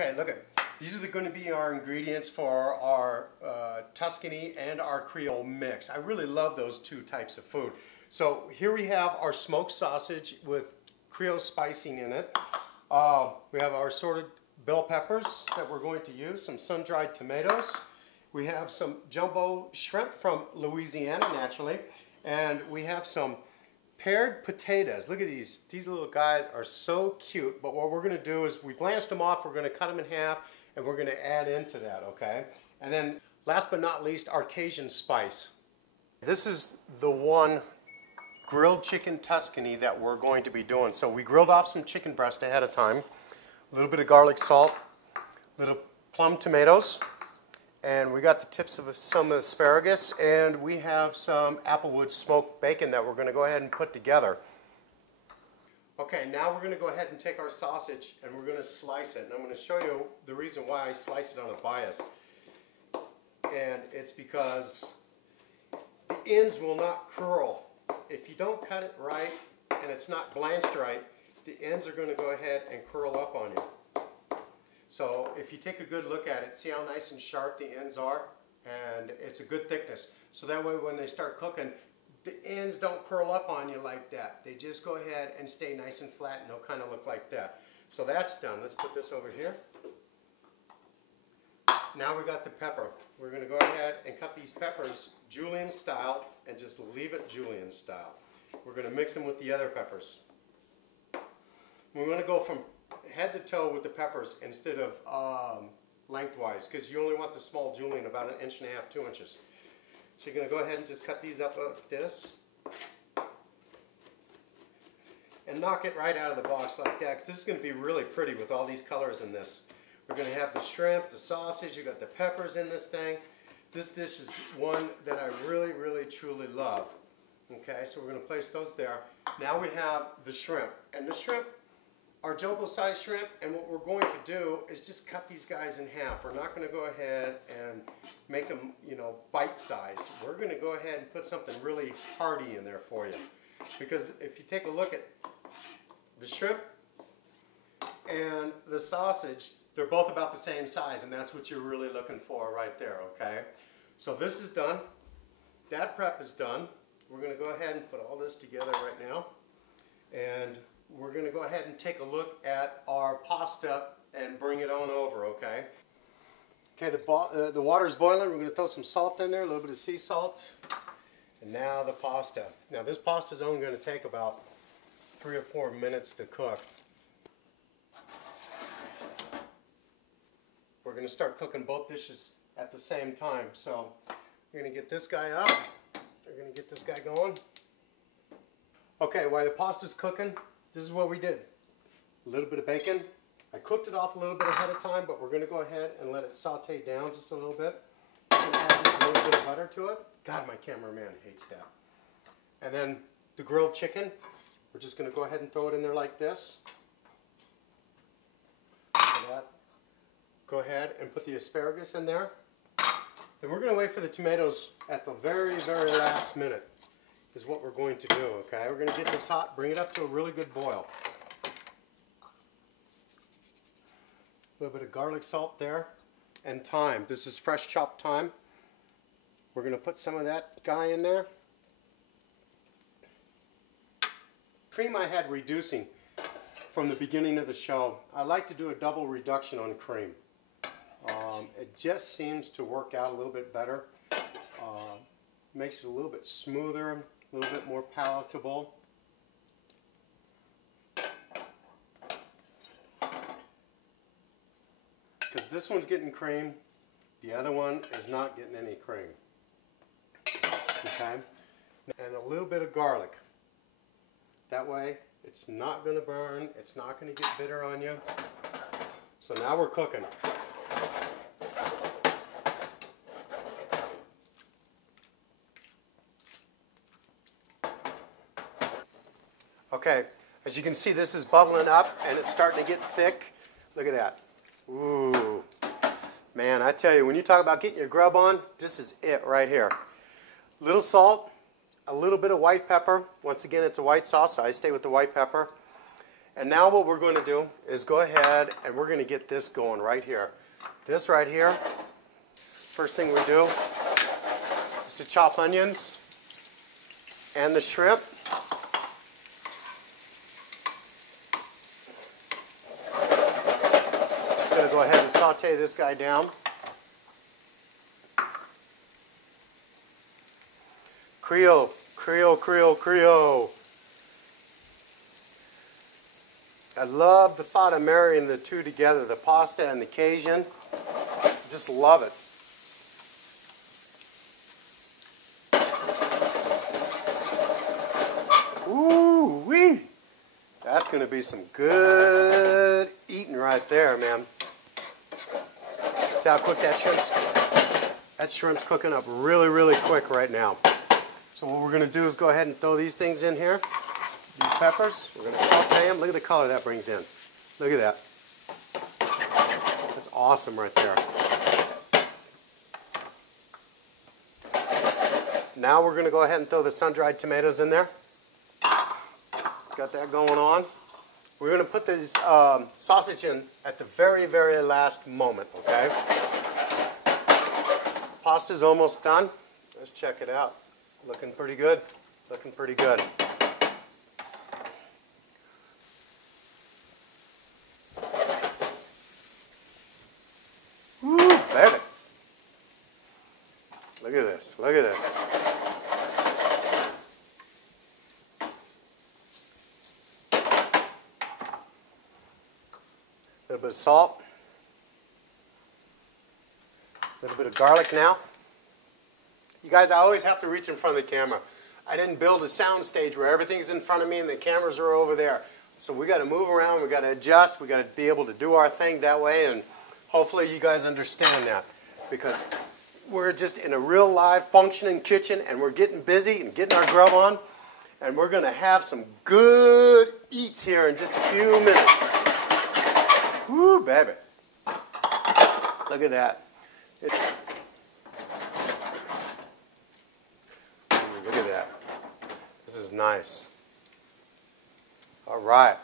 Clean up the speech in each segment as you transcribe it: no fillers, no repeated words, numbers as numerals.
Okay, look at these are going to be our ingredients for our Tuscany and our Creole mix. I really love those two types of food. So here we have our smoked sausage with Creole spicing in it. We have our assorted bell peppers that we're going to use, some sun-dried tomatoes. We have some jumbo shrimp from Louisiana, naturally, and we have some pared potatoes. Look at these. These little guys are so cute, but what we're going to do is we blanched them off, we're going to cut them in half, and we're going to add into that, okay? And then last but not least, our Cajun spice. This is the one grilled chicken Tuscany that we're going to be doing. So we grilled off some chicken breast ahead of time, a little bit of garlic salt, little plum tomatoes, and we got the tips of some asparagus, and we have some applewood smoked bacon that we're going to go ahead and put together. Okay, now we're going to go ahead and take our sausage and we're going to slice it. And I'm going to show you the reason why I slice it on a bias. And it's because the ends will not curl. If you don't cut it right and it's not blanched right, the ends are going to go ahead and curl up on you. So if you take a good look at it, see how nice and sharp the ends are? And it's a good thickness. So that way when they start cooking, the ends don't curl up on you like that. They just go ahead and stay nice and flat, and they'll kind of look like that. So that's done. Let's put this over here. Now we got the pepper. We're going to go ahead and cut these peppers julienne style and just leave it julienne style. We're going to mix them with the other peppers. We're going to go from head to toe with the peppers instead of lengthwise, because you only want the small julienne about 1.5 inches, 2 inches. So you're going to go ahead and just cut these up like this and knock it right out of the box like that, because this is going to be really pretty with all these colors in this. We're going to have the shrimp, the sausage, you got the peppers in this thing. This dish is one that I really, really, truly love. Okay, so we're going to place those there. Now we have the shrimp, and the shrimp are jumbo-sized shrimp, and what we're going to do is just cut these guys in half. We're not going to go ahead and make them, bite-sized. We're going to go ahead and put something really hearty in there for you. Because if you take a look at the shrimp and the sausage, they're both about the same size, and that's what you're really looking for right there, okay? So this is done. That prep is done. We're going to go ahead and put all this together right now. And we're going to go ahead and take a look at our pasta and bring it on over, okay? Okay, the water's boiling. We're going to throw some salt in there, a little bit of sea salt. And now the pasta. Now this pasta is only going to take about 3 or 4 minutes to cook. We're going to start cooking both dishes at the same time. So we're going to get this guy up. We're going to get this guy going. Okay, while the pasta's cooking, this is what we did. A little bit of bacon. I cooked it off a little bit ahead of time, but we're going to go ahead and let it saute down just a little bit. And add just a little bit of butter to it. God, my cameraman hates that. And then the grilled chicken. We're just going to go ahead and throw it in there like this. Like that. Go ahead and put the asparagus in there. Then we're going to wait for the tomatoes at the very, very last minute. Is what we're going to do, okay? We're going to get this hot, bring it up to a really good boil. A little bit of garlic salt there, and thyme. This is fresh chopped thyme. We're going to put some of that guy in there. Cream I had reducing from the beginning of the show. I like to do a double reduction on cream. It just seems to work out a little bit better. Makes it a little bit smoother, a little bit more palatable. Because this one's getting cream, the other one is not getting any cream. Okay? And a little bit of garlic. That way, it's not going to burn, it's not going to get bitter on you. So now we're cooking. Okay, as you can see, this is bubbling up and it's starting to get thick. Look at that. Ooh. Man, I tell you, when you talk about getting your grub on, this is it right here. Little salt, a little bit of white pepper. Once again, it's a white sauce, so I stay with the white pepper. And now what we're going to do is go ahead and we're going to get this going right here. This right here, first thing we do is to chop onions and the shrimp. Just going to go ahead and saute this guy down. Creole, Creole, Creole, Creole. I love the thought of marrying the two together, the pasta and the Cajun. Just love it. Ooh wee! That's going to be some good eating right there, man. See how quick that shrimp's? That shrimp's cooking up really, really quick right now. So what we're going to do is go ahead and throw these things in here. These peppers, we're going to saute them. Look at the color that brings in. Look at that. That's awesome right there. Now we're going to go ahead and throw the sun-dried tomatoes in there. Got that going on. We're going to put this sausage in at the very, very last moment, okay? Pasta's almost done. Let's check it out. Looking pretty good. Looking pretty good. Woo, baby. Look at this. Look at this. A little bit of salt. A little bit of garlic now. You guys, I always have to reach in front of the camera. I didn't build a sound stage where everything's in front of me and the cameras are over there. So we got to move around, we got to adjust, we got to be able to do our thing that way, and hopefully you guys understand that, because we're just in a real live functioning kitchen and we're getting busy and getting our grub on, and we're going to have some good eats here in just a few minutes. Woo, baby. Look at that. Look at that. This is nice. All right.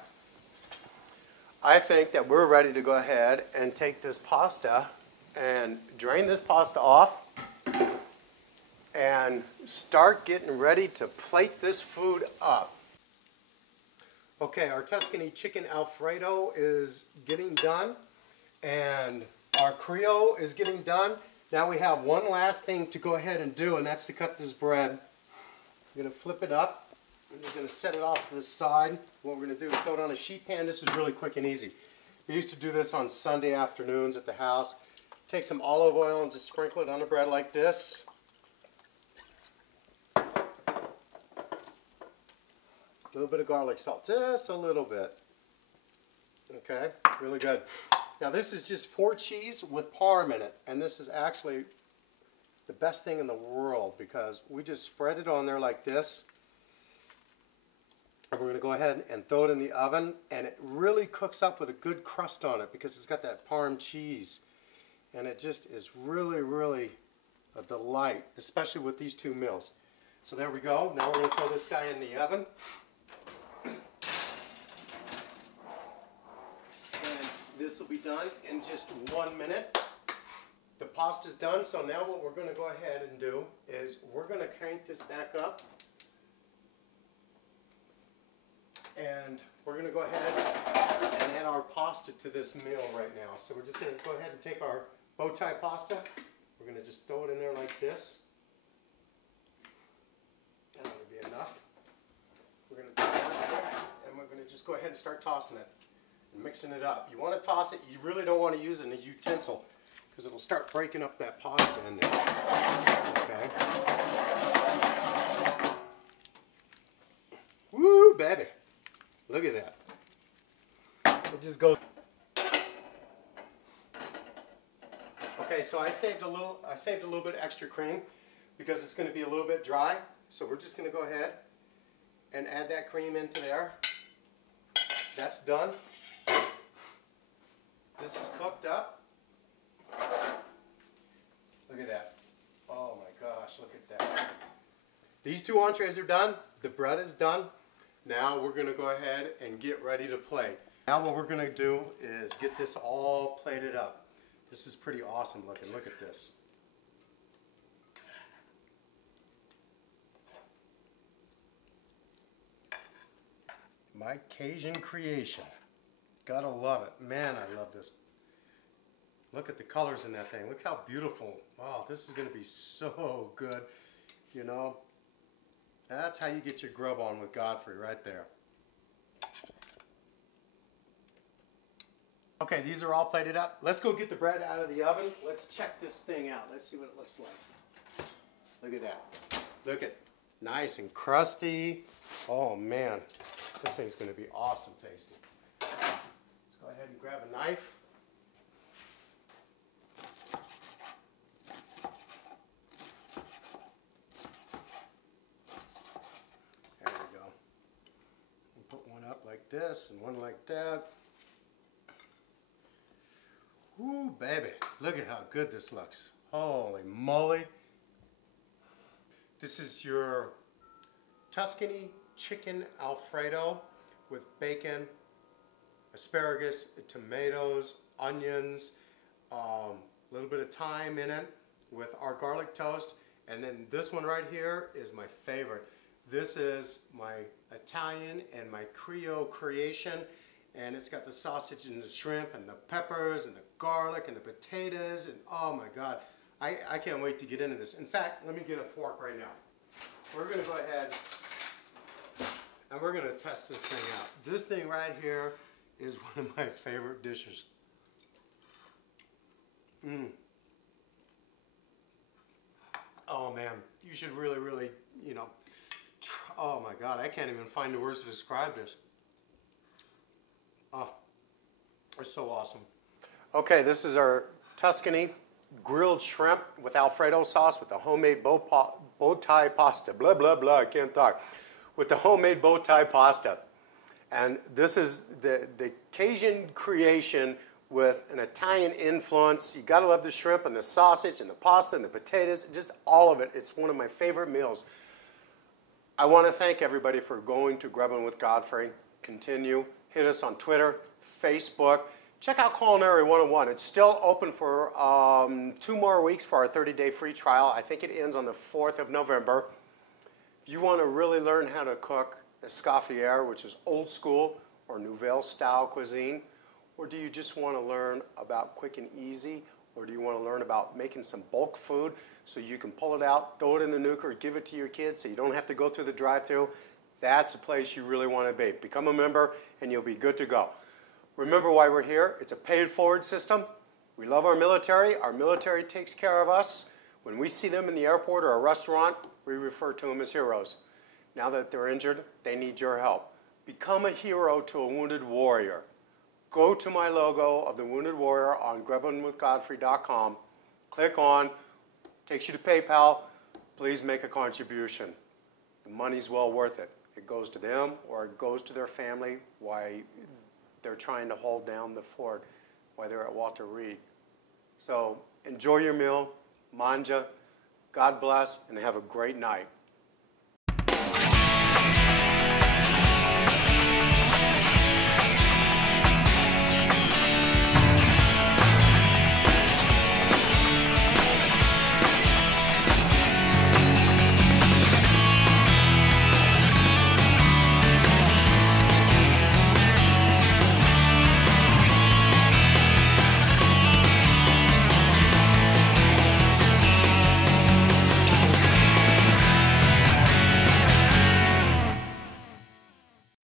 I think that we're ready to go ahead and take this pasta and drain this pasta off and start getting ready to plate this food up. Okay, our Tuscany chicken Alfredo is getting done, and our Creole is getting done. Now we have one last thing to go ahead and do, and that's to cut this bread. I'm going to flip it up. I'm just going to set it off to the side. What we're going to do is throw it on a sheet pan. This is really quick and easy. We used to do this on Sunday afternoons at the house. Take some olive oil and just sprinkle it on the bread like this. A little bit of garlic salt, just a little bit. Okay, really good. Now this is just 4 cheese with parm in it, and this is actually the best thing in the world because we just spread it on there like this. And we're going to go ahead and throw it in the oven, and it really cooks up with a good crust on it because it's got that parm cheese. And it just is really, really a delight, especially with these 2 meals. So there we go. Now we're going to throw this guy in the oven. And this will be done in just 1 minute. The pasta's done, so now what we're going to go ahead and do is we're going to crank this back up. And we're going to go ahead and add our pasta to this meal right now. So we're just going to go ahead and take our bow tie pasta. We're going to just throw it in there like this. That ought to be enough. We're going to throw it in there, and we're going to just go ahead and start tossing it and mixing it up. You want to toss it. You really don't want to use a utensil because it'll start breaking up that pasta in there. Okay. Woo, baby. Look at that. It just goes. Okay, so I saved a little bit extra cream because it's going to be a little bit dry. So we're just going to go ahead and add that cream into there. That's done. This is cooked up. Look at that. Oh my gosh, look at that. These 2 entrees are done. The bread is done. Now we're going to go ahead and get ready to plate. Now what we're going to do is get this all plated up. This is pretty awesome looking. Look at this. My Cajun creation. Gotta love it. Man, I love this. Look at the colors in that thing. Look how beautiful. Wow, this is going to be so good. You know, that's how you get your grub on with Godfrey right there. Okay, these are all plated up. Let's go get the bread out of the oven. Let's check this thing out. Let's see what it looks like. Look at that. Look at nice and crusty. Oh man, this thing's going to be awesome tasty. Let's go ahead and grab a knife. There we go. And put one up like this and one like that. Ooh, baby, look at how good this looks. Holy moly. This is your Tuscany chicken Alfredo with bacon, asparagus, tomatoes, onions, a little bit of thyme in it with our garlic toast. And then this one right here is my favorite. This is my Italian and my Creole creation. And it's got the sausage and the shrimp and the peppers and the garlic and the potatoes. And oh my God, I can't wait to get into this. In fact, let me get a fork right now. We're going to go ahead and we're going to test this thing out. This thing right here is one of my favorite dishes. Oh man, you should really, you know, oh my God, I can't even find the words to describe this. Oh, it's so awesome. Okay, this is our Tuscany grilled shrimp with Alfredo sauce with the homemade bow tie pasta. Blah, blah, blah, I can't talk. With the homemade bow tie pasta. And this is the Cajun creation with an Italian influence. You gotta love the shrimp and the sausage and the pasta and the potatoes, just all of it. It's one of my favorite meals. I want to thank everybody for going to Grubbin with Godfrey. Continue. Hit us on Twitter, Facebook. Check out Culinary 101. It's still open for 2 more weeks for our 30-day free trial. I think it ends on the 4th of November. If you want to really learn how to cook escoffier, which is old school or Nouvelle style cuisine, or do you just want to learn about quick and easy, or do you want to learn about making some bulk food so you can pull it out, throw it in the nuker, give it to your kids so you don't have to go through the drive-thru? That's a place you really want to be. Become a member and you'll be good to go. Remember why we're here. It's a pay-it-forward system. We love our military. Our military takes care of us. When we see them in the airport or a restaurant, we refer to them as heroes. Now that they're injured, they need your help. Become a hero to a wounded warrior. Go to my logo of the Wounded Warrior on grubbinwithgodfrey.com. Click on, takes you to PayPal. Please make a contribution. The money's well worth it. It goes to them or it goes to their family while they're trying to hold down the fort while they're at Walter Reed. So enjoy your meal, manja, God bless, and have a great night.